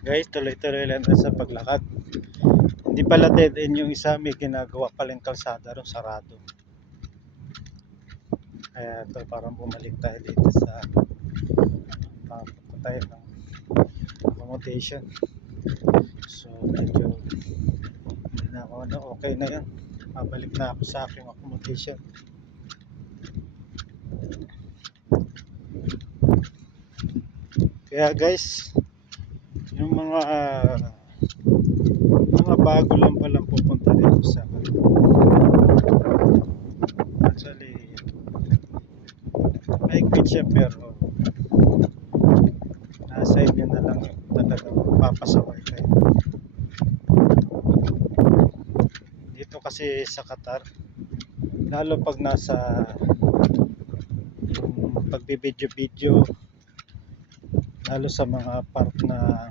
Guys, tuloy-tuloy lang tayo sa paglakad. Hindi pala dead end yung isa, may ginagawa palang kalsada ron, sarado. Kaya ito, parang bumalik tayo dito sa papunta tayo ng accommodation. So medyo hindi na ako okay na yan. Babalik na ako sa aking accommodation. Kaya guys, yung mga bago lang palang pupunta dito sa actually mahigpit siya, pero nasa inyo na lang yung talagang papasaway kayo dito kasi sa Qatar, lalo pag nasa yung pagbibideo-video, lalo sa mga part na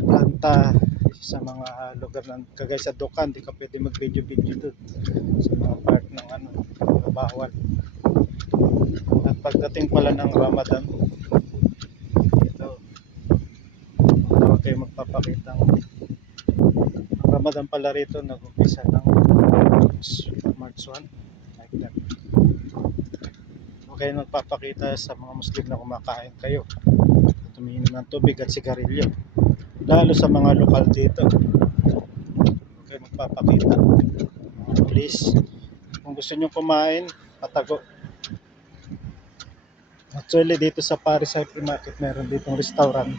planta, sa mga lugar ng kagaya sa Dukan, di ka pwede mag video-video doon sa mga part ng bawal. At pagdating pala ng Ramadan, ito, huwag kayo magpapakita. Ramadan pala rito nag-umpisa ng March 1, like that. Huwag kayo magpapakita sa mga Muslim na kumakain kayo, tumiinom ng tubig at sigarilyo, lalo sa mga lokal dito. Huwag kayo magpapakita. Please, kung gusto nyo kumain, patago. Actually dito sa Paris Hypermarket meron ditong restaurant.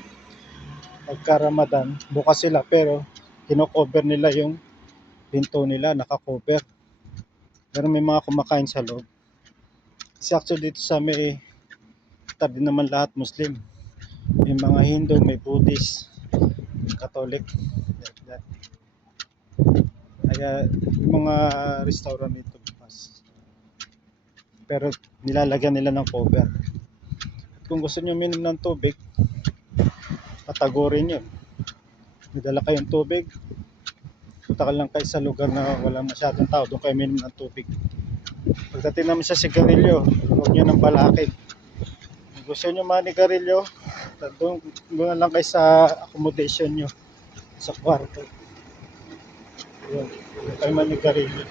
Pagka Ramadan, bukas sila pero kino-cover nila yung pinto nila, naka-cover. Pero may mga kumakain sa loob. Kasi actually dito sa may tabi naman lahat Muslim. May mga Hindu, may Buddhist, Catholic, like that. Kaya yung mga restaurant dito bukas. Pero nilalagyan nila ng cover. Kung gusto nyo minom ng tubig, patagorin yun. Nadala kayong tubig, punta ka lang kayo sa lugar na wala masyadong tao, doon kayo minom ng tubig. Pagdating namin sa sigarilyo, huwag nyo nang balakin. Kung gusto nyo manigarilyo, doon lang kayo sa accommodation nyo, sa kwarto. Yun, doon kayo manigarilyo.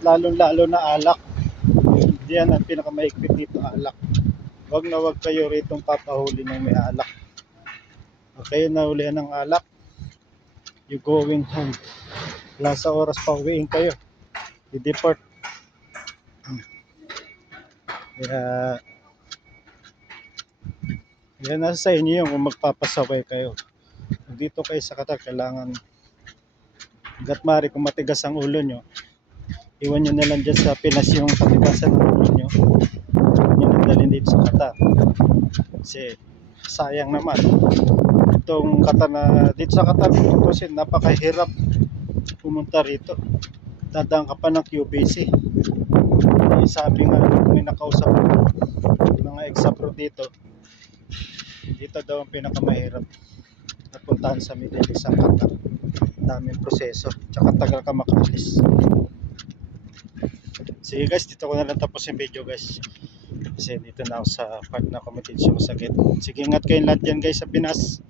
Lalo na alak. Diyan ang pinakamaigpit dito, alak. Wag na wag kayo ritong papahuli ng may alak. Okay, nahulihan ng alak, you going home. Wala sa oras pa uwiin kayo, i-deport. Kaya yan, nasa sa inyo yung kung magpapasaway kayo. Dito kayo sa Qatar, kailangan hanggat maaari, kung matigas ang ulo nyo, iwan nyo na lang dyan sa Pinas yung katigasan ng ulo nyo. Iwan nyo na dalhin dito sa Qatar. Kasi sayang naman. Itong Qatar na, dito sa Qatar, kasi napakahirap pumunta rito. Dadaan ka pa ng QBC. Sabi nga may nakausap mga ex-abroad dito daw ang pinakamahirap na puntahan sa Middle East ang Qatar. Daming proseso, tsaka tagal ka makaalis. Sige guys, dito ko na lang tapos yung video guys, kasi dito na ako sa part na accommodation ko sa gate. Sige, ingat kayong lahat dyan guys sa Pinas.